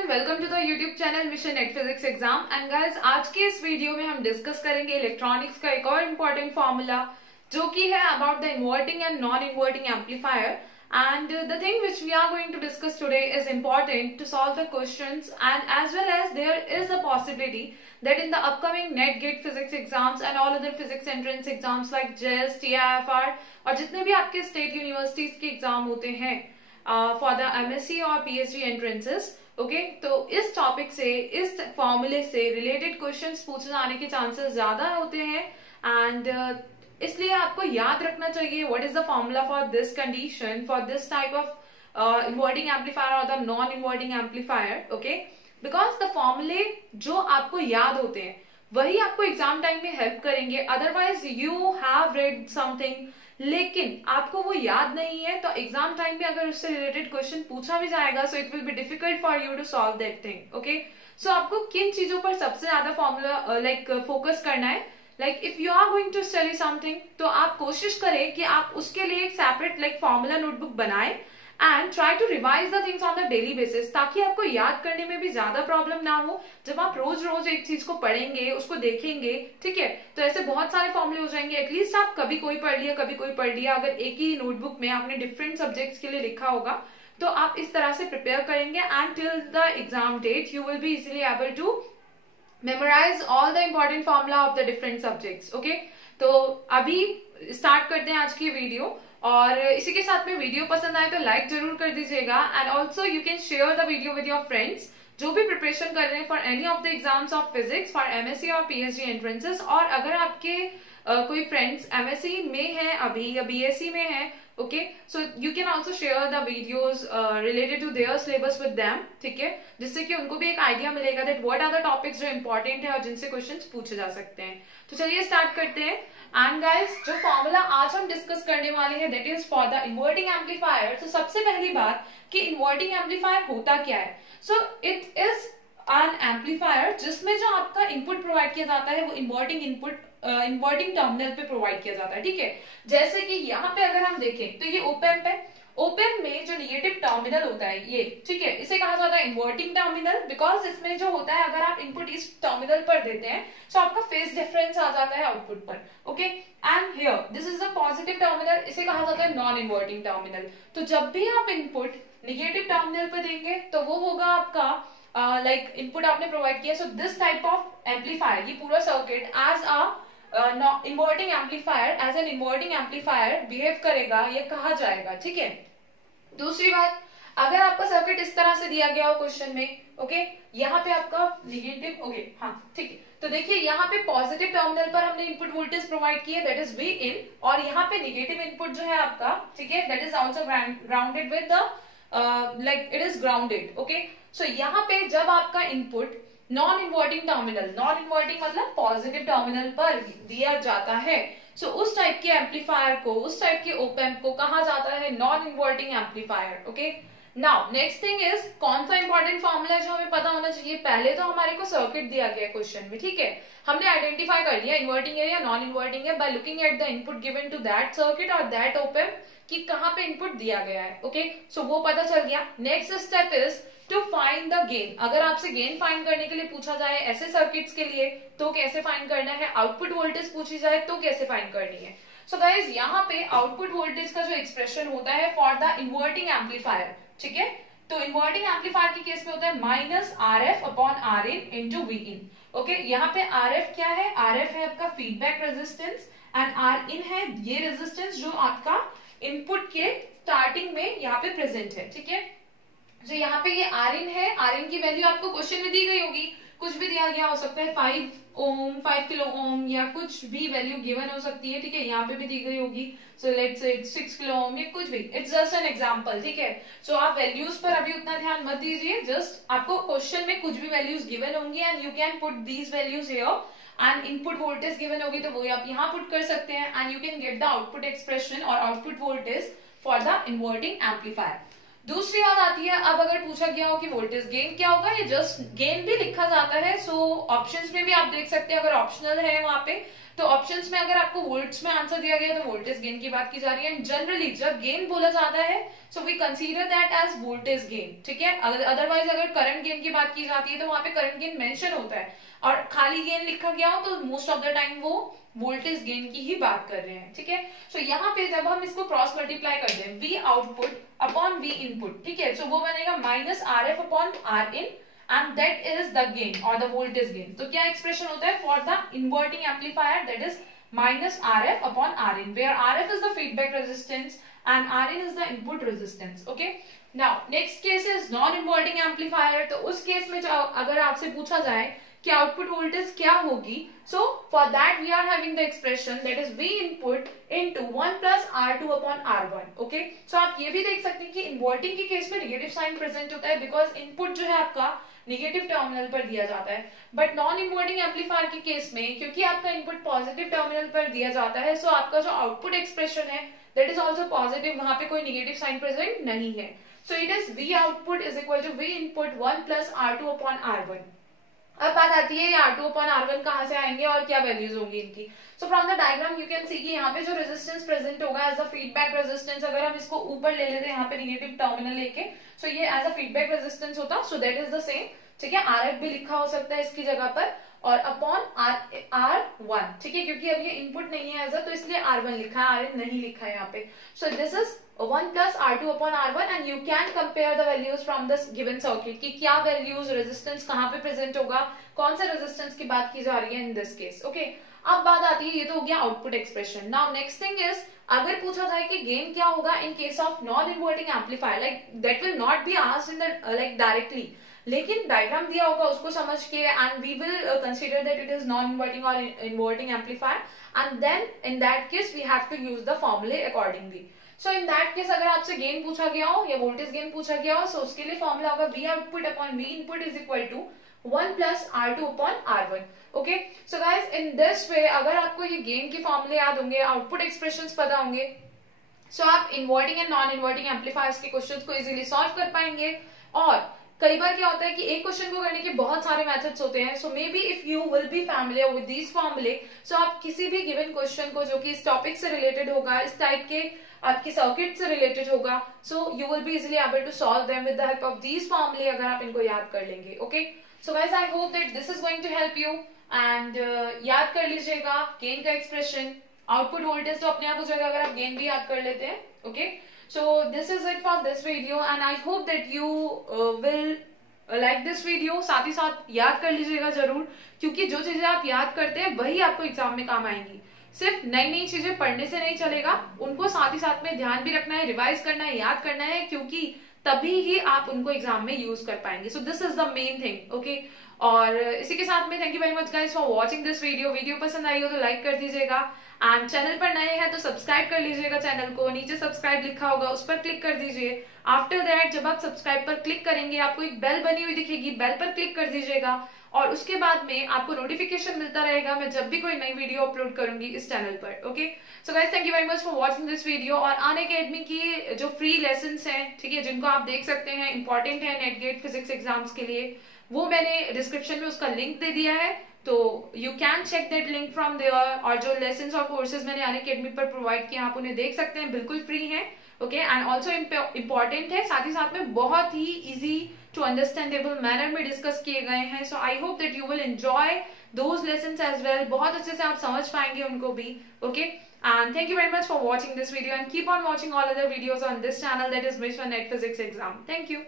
Everyone, welcome to the YouTube channel mission NEET physics exam. And guys, आज के इस video में हम डिस्कस करेंगे इलेक्ट्रॉनिक्स का एक और इम्पोर्टेंट फॉर्मूला जो कि है about the inverting and non inverting amplifier. And the thing which we are going to discuss today is important to solve the questions, and as well as there is a possibility that in the upcoming NET GATE physics exams and all other physics entrance exams like JES, TIFR और जितने भी आपके state universities के exam होते हैं for the MSc और PhD entrances, okay, तो इस टॉपिक से, इस फॉर्मूले से रिलेटेड क्वेश्चंस पूछे जाने के चांसेस ज्यादा होते हैं। एंड इसलिए आपको याद रखना चाहिए what is the formula for this condition, for this type of inverting amplifier और the non inverting amplifier, okay, because the फॉर्मूले जो आपको याद होते हैं वही आपको एग्जाम टाइम में हेल्प करेंगे। Otherwise you have read something लेकिन आपको वो याद नहीं है, तो एग्जाम टाइम में अगर उससे रिलेटेड क्वेश्चन पूछा भी जाएगा so it will be difficult for you to solve that thing, okay. So आपको किन चीजों पर सबसे ज्यादा फॉर्मूला लाइक फोकस करना है, like if you are going to study something तो आप कोशिश करें कि आप उसके लिए एक सेपरेट लाइक फॉर्मूला नोटबुक बनाएं and try to revise the things on the daily basis, ताकि आपको याद करने में भी ज्यादा प्रॉब्लम ना हो जब आप रोज रोज एक चीज को पढ़ेंगे, उसको देखेंगे, ठीक है। तो ऐसे बहुत सारे फॉर्मूले हो जाएंगे। एटलीस्ट आप कभी कोई पढ़ लिया, कभी कोई पढ़ लिया, अगर एक ही नोटबुक में आपने डिफरेंट सब्जेक्ट्स के लिए लिखा होगा तो आप इस तरह से प्रिपेयर करेंगे and till the exam date you will be easily able to memorize all the important formula of the different subjects, okay। तो अभी स्टार्ट करते हैं आज की वीडियो, और इसी के साथ में वीडियो पसंद आए तो लाइक जरूर कर दीजिएगा। And also you can share the video with your friends जो भी प्रिपरेशन कर रहे हैं for any of the exams of physics for MSc और PhD एंट्रेंसेस। और अगर आपके कोई फ्रेंड्स MSc में है अभी या BSc में है, okay, so you can also share the videos related to their syllabus with them, ठीक है, जिससे कि उनको भी एक आइडिया मिलेगा that what are the topics जो important है और जिनसे क्वेश्चंस पूछे जा सकते हैं। तो चलिए स्टार्ट करते हैं। एंड गाइस, जो फॉर्मूला आज हम डिस्कस करने वाले हैं that is for the inverting amplifier. तो सबसे पहली बात कि इन्वर्टिंग एम्पलीफायर होता क्या है। So it is an amplifier जिसमें जो आपका इनपुट प्रोवाइड किया जाता है वो इन्वर्टिंग इनपुट इन्वर्टिंग टर्मिनल पे प्रोवाइड किया जाता है, ठीक है। जैसे कि यहाँ पे अगर हम देखें तो ये ओप एम्प है, ओप एम्प में जो निगेटिव टर्मिनल होता है ये, ठीक है, इसे कहा जाता है इन्वर्टिंग टर्मिनल, बिकॉज इसमें जो होता है अगर आप इनपुट इस टर्मिनल पर देते हैं तो आपका फेज डिफरेंस आ जाता है आउटपुट पर, okay. And here this is the positive terminal, इसे कहा जाता है नॉन इन्वर्टिंग टर्मिनल। तो जब भी आप इनपुट निगेटिव टर्मिनल पर देंगे तो वो होगा आपका लाइक इनपुट आपने प्रोवाइड किया। So this type of amplifier, ये पूरा circuit as a inverting amplifier, as an inverting amplifier behave करेगा, ये कहा जाएगा, ठीक है। दूसरी बात, अगर आपका सर्किट इस तरह से दिया गया हो क्वेश्चन में, ओके, यहाँ पे आपका निगेटिव, ओके, हाँ, ठीक है। तो देखिए यहाँ पे पॉजिटिव टर्मिनल पर हमने इनपुट वोल्टेज प्रोवाइड किया दैट इज V in, और यहाँ पे निगेटिव इनपुट जो है आपका, ठीक है, that is also grounded with the like it is grounded, okay. So यहाँ पे जब आपका input non inverting terminal, non inverting मतलब पॉजिटिव टर्मिनल पर दिया जाता है, सो उस टाइप के एम्पलीफायर को, उस टाइप के ओप एम्प को कहा जाता है non inverting amplifier, okay. Now next thing is, कौन सा इंपॉर्टेंट फॉर्मूला जो हमें पता होना चाहिए। पहले तो हमारे को सर्किट दिया गया क्वेश्चन में, ठीक है, हमने आइडेंटिफाई कर लिया इन्वर्टिंग है या नॉन इन्वर्टिंग है by looking at the input given to that circuit और दैट ओप एम्प कि कहाँ पे इनपुट दिया गया है, ओके। सो वो पता चल गया। Next step is to find the gain. अगर आपसे गेन फाइंड करने के लिए पूछा जाए ऐसे सर्किट्स के लिए तो कैसे फाइंड करना है, आउटपुट वोल्टेज पूछी जाए तो कैसे फाइंड करनी है। सो गाइस, यहाँ पे आउटपुट वोल्टेज का जो एक्सप्रेशन होता है फॉर द इन्वर्टिंग एम्पलीफायर, ठीक है, तो इन्वर्टिंग एम्पलीफायर के केस में होता है -RF upon Rin into Vin, okay. यहाँ पे RF क्या है, RF है आपका फीडबैक रेजिस्टेंस एंड Rin है ये रेजिस्टेंस जो आपका इनपुट के स्टार्टिंग में यहाँ पे प्रेजेंट है, ठीक है। जो यहाँ पे ये Rin है, Rin की वैल्यू आपको क्वेश्चन में दी गई होगी, कुछ भी दिया गया हो सकता है, 5 ओम, 5 किलो ओम या कुछ भी वैल्यू गिवन हो सकती है, ठीक है, यहाँ पे भी दी गई होगी। So let's say 6 kilo ohm या कुछ भी, इट्स जस्ट एन एग्जांपल, ठीक है। सो आप वैल्यूज पर अभी उतना ध्यान मत दीजिए, जस्ट आपको क्वेश्चन में कुछ भी वैल्यूज गिवन होंगी and you can put these values here, and input voltage given होगी तो वो आप यहाँ पुट कर सकते हैं and you can get the output expression और output voltage for the inverting amplifier. दूसरी बात आती है, अब अगर पूछा गया हो कि वोल्टेज गेन क्या होगा, ये जस्ट गेन भी लिखा जाता है, सो ऑप्शंस में भी आप देख सकते हैं, अगर ऑप्शनल है वहां पे तो ऑप्शंस में अगर आपको वोल्ट्स में आंसर दिया गया तो वोल्टेज गेन की बात की जा रही है। एंड जनरली जब गेन बोला जाता है so we consider that as voltage gain, ठीक है। अदरवाइज अगर करंट गेन की बात की जाती है तो वहां पे करंट गेन मेंशन होता है और खाली गेन लिखा गया हो तो मोस्ट ऑफ द टाइम वो वोल्टेज गेन की ही बात कर रहे हैं, ठीक है। सो यहाँ पे जब हम इसको क्रॉस मल्टीप्लाई कर दें V output upon V input, ठीक है, सो वो बनेगा minus R F upon R in and that is the gain or the voltage gain। तो क्या एक्सप्रेशन होता है for the inverting amplifier, that is minus RF upon Rin, where RF is the feedback resistance and Rin is the input resistance। Okay, now next case is non inverting amplifier। तो उस case में अगर आपसे पूछा जाए कि output voltage क्या होगी, so for that we are having the expression that is V input into 1 plus R2 upon R1। okay, so आप ये भी देख सकते हैं कि इन्वर्टिंग के केस में नेगेटिव साइन प्रेजेंट होता है बिकॉज इनपुट जो है आपका नेगेटिव टर्मिनल पर दिया जाता है, बट नॉन इन्वर्टिंग एम्पलीफायर के केस में क्योंकि आपका इनपुट पॉजिटिव टर्मिनल पर दिया जाता है, सो आपका जो आउटपुट एक्सप्रेशन है दैट इज ऑल्सो पॉजिटिव, वहां पे कोई नेगेटिव साइन प्रेजेंट नहीं है। So it is V output is equal to V input 1 plus R2 upon R1। अब बात आती है R2 अपॉन R1 कहां से आएंगे और क्या वैल्यूज होंगी इनकी। So from the diagram you can see कि यहाँ पे जो रेजिस्टेंस प्रेजेंट होगा एज अ फीडबैक रेजिस्टेंस, अगर हम इसको ऊपर ले लेते हैं यहाँ पे नेगेटिव टर्मिनल लेके, सो ये एज अ फीडबैक रेजिस्टेंस होता, so that is the same, ठीक है। RF भी लिखा हो सकता है इसकी जगह पर और अपॉन R1, ठीक है, क्योंकि अब ये इनपुट नहीं है एज अ, तो इसलिए R1 लिखा है, RN नहीं लिखा है यहाँ पे। So this is 1 plus R2 upon R1 and you can compare the values from this given circuit कि क्या वैल्यूज रेजिस्टेंस कहाँ पे प्रेजेंट होगा, कौन सा रेजिस्टेंस की बात की जा रही है इन दिस केस। ओके, अब बात आती है, ये तो हो गया output expression. Now next thing is अगर पूछा जाए कि गेन क्या होगा in case of non inverting amplifier, like that will not be asked in the like directly, लेकिन डायग्राम दिया होगा उसको समझ के and we will consider that it is non inverting और inverting amplifier and then in that case we have to use the फॉर्मूले accordingly. So in that case अगर आपसे गेन पूछा गया हो या वोल्टेज गेन पूछा गया हो, सो उसके लिए फॉर्मूला होगा V output upon V input is equal to 1 plus R2 upon R1। Okay, so guys in this way अगर आपको ये गेन के फॉर्मूले याद होंगे, आउटपुट एक्सप्रेशंस पता होंगे, सो आप inverting and non inverting amplifiers के क्वेश्चंस को इजीली सॉल्व कर पाएंगे। और कई बार क्या होता है कि एक क्वेश्चन को करने के बहुत सारे मेथड्स होते हैं, so maybe if you will be familiar with these फॉर्मूले, सो आप किसी भी गिवन क्वेश्चन को जो कि इस टॉपिक से रिलेटेड होगा, इस टाइप के आपकी सर्किट से रिलेटेड होगा, so you will be easily able to solve them with the help of these फॉर्मूले अगर आप इनको याद कर लेंगे। Okay, so guys I hope that this is going to help you and याद कर लीजिएगा गेन का एक्सप्रेशन, आउटपुट वोल्टेज तो अपने आप हो जाएगा अगर आप गेन भी याद कर लेते हैं। Okay, so this is it for this video and I hope that you will like this video. साथ ही साथ याद कर लीजिएगा जरूर, क्योंकि जो चीजें आप याद करते हैं वही आपको एग्जाम में काम आएंगी। सिर्फ नई नई चीजें पढ़ने से नहीं चलेगा, उनको साथ ही साथ में ध्यान भी रखना है, रिवाइज करना है, याद करना है, क्योंकि तभी ही आप उनको एग्जाम में यूज कर पाएंगे। So this is the main thing. Okay, और इसी के साथ में thank you very much guys for watching this video. Video पसंद आई हो तो लाइक कर दीजिएगा एंड चैनल पर नए हैं तो सब्सक्राइब कर लीजिएगा चैनल को, नीचे सब्सक्राइब लिखा होगा उस पर क्लिक कर दीजिए। आफ्टर दैट जब आप सब्सक्राइब पर क्लिक करेंगे आपको एक बेल बनी हुई दिखेगी, बेल पर क्लिक कर दीजिएगा और उसके बाद में आपको नोटिफिकेशन मिलता रहेगा मैं जब भी कोई नई वीडियो अपलोड करूंगी इस चैनल पर। Okay, so guys thank you very much for watching this video. और अनअकैडमी की जो फ्री लेसन्स हैं, ठीक है, जिनको आप देख सकते हैं, इंपॉर्टेंट है नेट गेट फिजिक्स एग्जाम्स के लिए, वो मैंने डिस्क्रिप्शन में उसका लिंक दे दिया है, तो you can check that link from there. और जो लेसन्स और कोर्सेज मैंने अनअकैडमी पर प्रोवाइड किए आप उन्हें देख सकते हैं, बिल्कुल फ्री है। ओके, एंड ऑल्सो इम्पॉर्टेंट है, साथ ही साथ में बहुत ही इजी टू अंडरस्टैंडेबल मैनर में डिस्कस किए गए हैं। So I hope that you will enjoy those lessons as well, बहुत अच्छे से आप समझ पाएंगे उनको भी। Okay, and thank you very much for watching this video and keep on watching all other videos on this channel, that is Mission Net Physics Exam. Thank you.